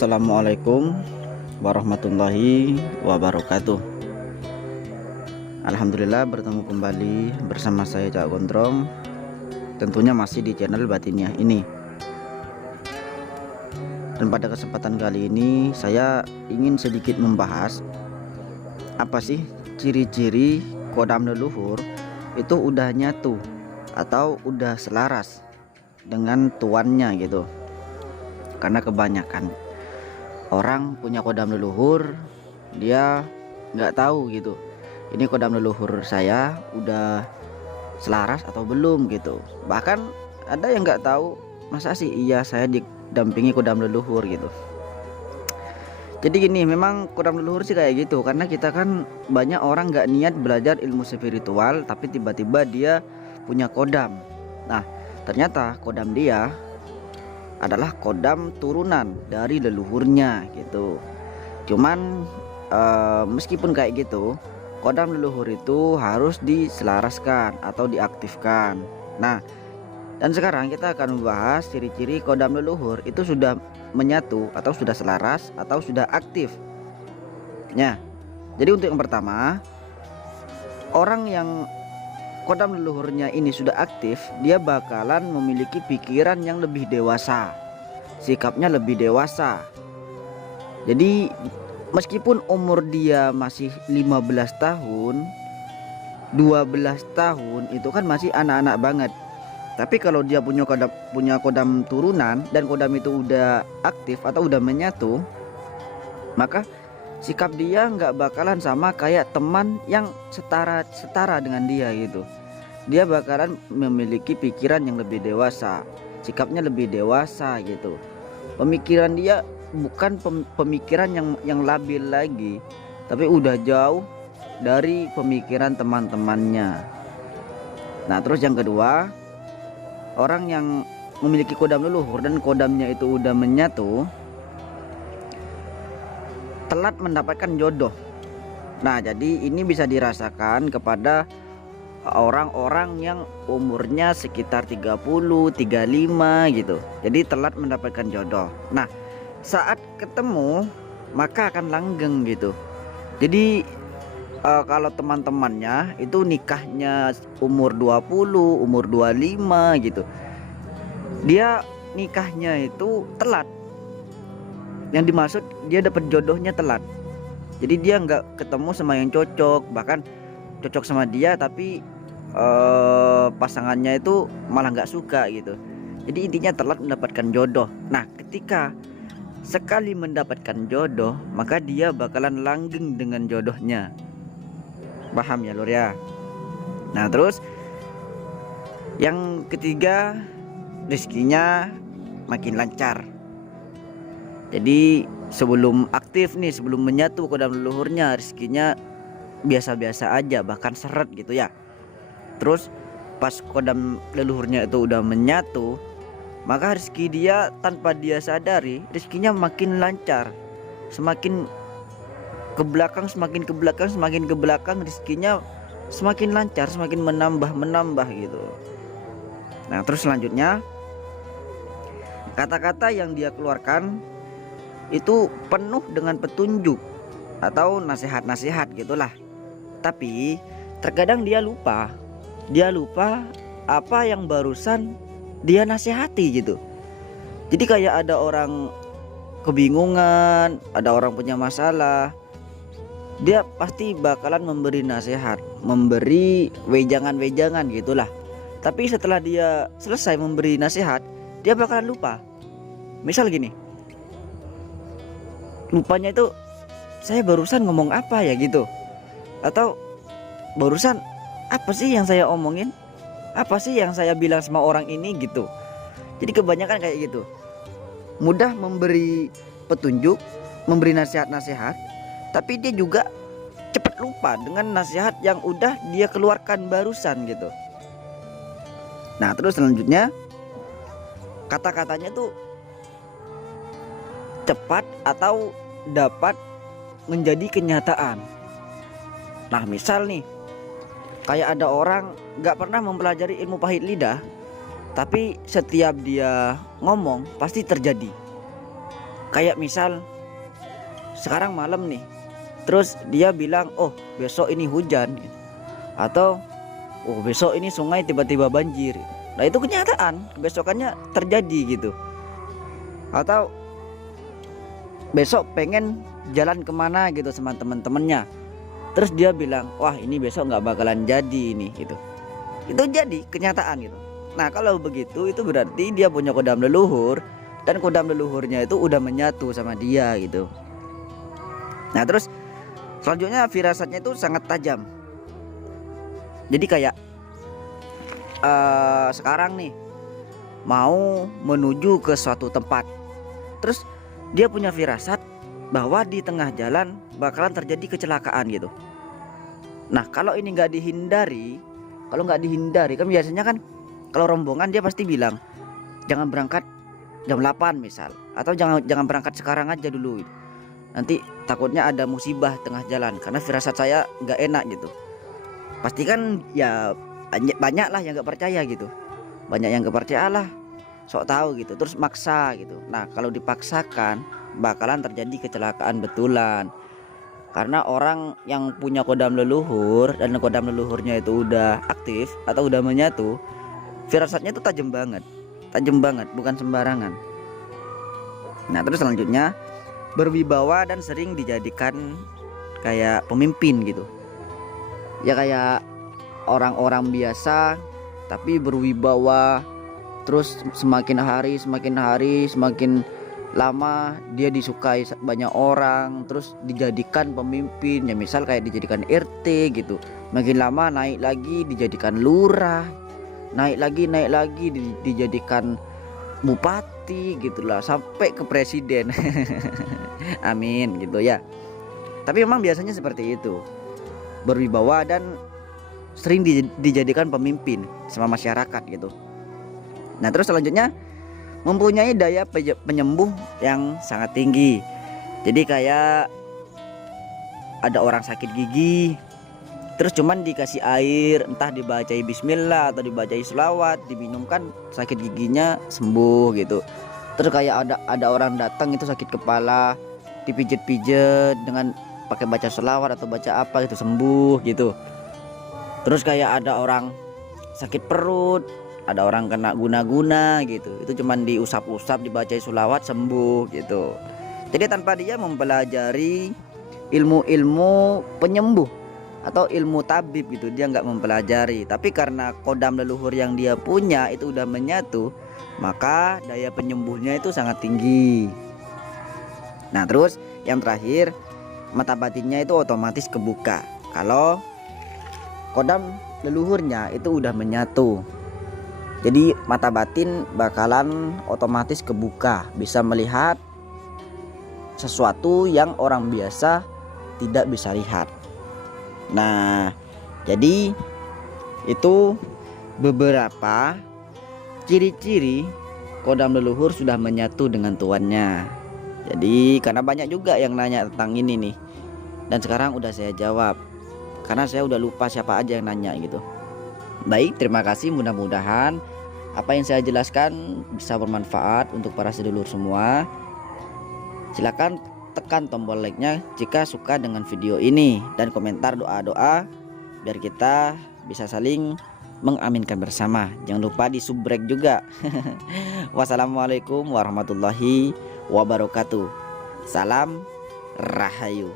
Assalamualaikum warahmatullahi wabarakatuh. Alhamdulillah bertemu kembali bersama saya Cak Gondrong. Tentunya masih di channel Batiniah ini. Dan pada kesempatan kali ini saya ingin sedikit membahas apa sih ciri-ciri kodam leluhur itu udah nyatu atau udah selaras dengan tuannya gitu. Karena kebanyakan orang punya kodam leluhur, dia nggak tahu gitu, ini kodam leluhur saya udah selaras atau belum gitu. Bahkan ada yang nggak tahu, masa sih iya saya didampingi kodam leluhur gitu. Jadi gini, memang kodam leluhur sih kayak gitu, karena kita kan banyak orang nggak niat belajar ilmu spiritual, tapi tiba-tiba dia punya kodam. Nah, ternyata kodam dia adalah kodam turunan dari leluhurnya gitu. Cuman meskipun kayak gitu, kodam leluhur itu harus diselaraskan atau diaktifkan. Nah, dan sekarang kita akan membahas ciri-ciri kodam leluhur itu sudah menyatu atau sudah selaras atau sudah aktif. Nah, jadi untuk yang pertama, orang yang kodam leluhurnya ini sudah aktif, dia bakalan memiliki pikiran yang lebih dewasa, sikapnya lebih dewasa. Jadi meskipun umur dia masih 15 tahun, 12 tahun, itu kan masih anak-anak banget. Tapi kalau dia punya kodam turunan dan kodam itu udah aktif atau udah menyatu, maka sikap dia nggak bakalan sama kayak teman yang setara dengan dia gitu. Dia bakalan memiliki pikiran yang lebih dewasa, sikapnya lebih dewasa gitu. Pemikiran dia bukan pemikiran yang labil lagi, tapi udah jauh dari pemikiran teman-temannya. Nah, terus yang kedua, orang yang memiliki kodam leluhur dan kodamnya itu udah menyatu, telat mendapatkan jodoh. Nah, jadi ini bisa dirasakan kepada orang-orang yang umurnya sekitar 30, 35 gitu. Jadi telat mendapatkan jodoh. Nah, saat ketemu maka akan langgeng gitu. Jadi kalau teman-temannya itu nikahnya umur 20, umur 25 gitu, dia nikahnya itu telat. Yang dimaksud dia dapat jodohnya telat. Jadi dia nggak ketemu sama yang cocok, bahkan cocok sama dia tapi pasangannya itu malah nggak suka gitu. Jadi intinya telat mendapatkan jodoh. Nah, ketika sekali mendapatkan jodoh, maka dia bakalan langgeng dengan jodohnya. Paham ya lur ya? Nah, terus yang ketiga, rezekinya makin lancar. Jadi sebelum aktif nih, sebelum menyatu kodam leluhurnya, rezekinya biasa-biasa aja, bahkan seret gitu ya. Terus pas kodam leluhurnya itu udah menyatu, maka rezeki dia tanpa dia sadari, rezekinya makin lancar. Semakin ke belakang, semakin ke belakang, semakin ke belakang, rezekinya semakin lancar, semakin menambah gitu. Nah, terus selanjutnya, kata-kata yang dia keluarkan itu penuh dengan petunjuk atau nasihat-nasihat gitulah. Tapi terkadang dia lupa apa yang barusan dia nasihati gitu. Jadi kayak ada orang kebingungan, ada orang punya masalah, dia pasti bakalan memberi nasihat, memberi wejangan-wejangan gitulah. Tapi setelah dia selesai memberi nasihat, dia bakalan lupa. Misal gini, lupanya itu, saya barusan ngomong apa ya gitu, atau barusan apa sih yang saya omongin, apa sih yang saya bilang sama orang ini gitu. Jadi kebanyakan kayak gitu, mudah memberi petunjuk, memberi nasihat-nasihat, tapi dia juga cepat lupa dengan nasihat yang udah dia keluarkan barusan gitu. Nah, terus selanjutnya, kata-katanya tuh cepat atau dapat menjadi kenyataan. Nah, misal nih, kayak ada orang gak pernah mempelajari ilmu pahit lidah, tapi setiap dia ngomong pasti terjadi. Kayak misal sekarang malam nih, terus dia bilang, oh besok ini hujan, atau oh besok ini sungai tiba-tiba banjir. Nah itu kenyataan, besokannya terjadi gitu. Atau besok pengen jalan kemana gitu sama teman-temannya, terus dia bilang, wah ini besok nggak bakalan jadi ini gitu. Itu jadi kenyataan gitu. Nah kalau begitu itu berarti dia punya kodam leluhur, dan kodam leluhurnya itu udah menyatu sama dia gitu. Nah terus selanjutnya firasatnya itu sangat tajam. Jadi kayak sekarang nih mau menuju ke suatu tempat, terus dia punya firasat bahwa di tengah jalan bakalan terjadi kecelakaan gitu. Nah kalau ini nggak dihindari, kan biasanya kan kalau rombongan dia pasti bilang jangan berangkat jam 8 misal, atau jangan berangkat sekarang aja dulu gitu. Nanti takutnya ada musibah tengah jalan, karena firasat saya nggak enak gitu. Pasti kan ya banyak lah yang nggak percaya gitu, banyak yang nggak percaya lah, sok tahu gitu, terus maksa gitu. Nah kalau dipaksakan bakalan terjadi kecelakaan betulan, karena orang yang punya kodam leluhur dan kodam leluhurnya itu udah aktif atau udah menyatu, firasatnya itu tajam banget, bukan sembarangan. Nah terus selanjutnya berwibawa dan sering dijadikan kayak pemimpin gitu. Ya kayak orang-orang biasa tapi berwibawa, terus semakin hari semakin lama dia disukai banyak orang, terus dijadikan pemimpin. Ya misal kayak dijadikan RT gitu, makin lama naik lagi dijadikan lurah, naik lagi dijadikan bupati gitulah, sampai ke presiden. Amin gitu ya. Tapi memang biasanya seperti itu, berwibawa dan sering dijadikan pemimpin sama masyarakat gitu. Nah terus selanjutnya mempunyai daya penyembuh yang sangat tinggi. Jadi kayak ada orang sakit gigi, terus cuman dikasih air, entah dibacai bismillah atau dibacai selawat, diminumkan, sakit giginya sembuh gitu. Terus kayak ada orang datang itu sakit kepala, dipijet-pijet dengan pakai baca selawat atau baca apa gitu, sembuh gitu. Terus kayak ada orang sakit perut, ada orang kena guna-guna gitu, itu cuman diusap-usap, dibacai selawat, sembuh gitu. Jadi tanpa dia mempelajari ilmu-ilmu penyembuh atau ilmu tabib gitu, dia nggak mempelajari, tapi karena kodam leluhur yang dia punya itu udah menyatu, maka daya penyembuhnya itu sangat tinggi. Nah terus yang terakhir, mata batinnya itu otomatis kebuka kalau kodam leluhurnya itu udah menyatu. Jadi mata batin bakalan otomatis kebuka, bisa melihat sesuatu yang orang biasa tidak bisa lihat. Nah jadi itu beberapa ciri-ciri kodam leluhur sudah menyatu dengan tuannya. Jadi karena banyak juga yang nanya tentang ini nih, dan sekarang udah saya jawab, karena saya udah lupa siapa aja yang nanya gitu. Baik, terima kasih, mudah-mudahan apa yang saya jelaskan bisa bermanfaat untuk para sedulur semua. Silakan tekan tombol like-nya jika suka dengan video ini, dan komentar doa-doa biar kita bisa saling mengaminkan bersama. Jangan lupa di subrek juga. Wassalamualaikum warahmatullahi wabarakatuh. Salam Rahayu.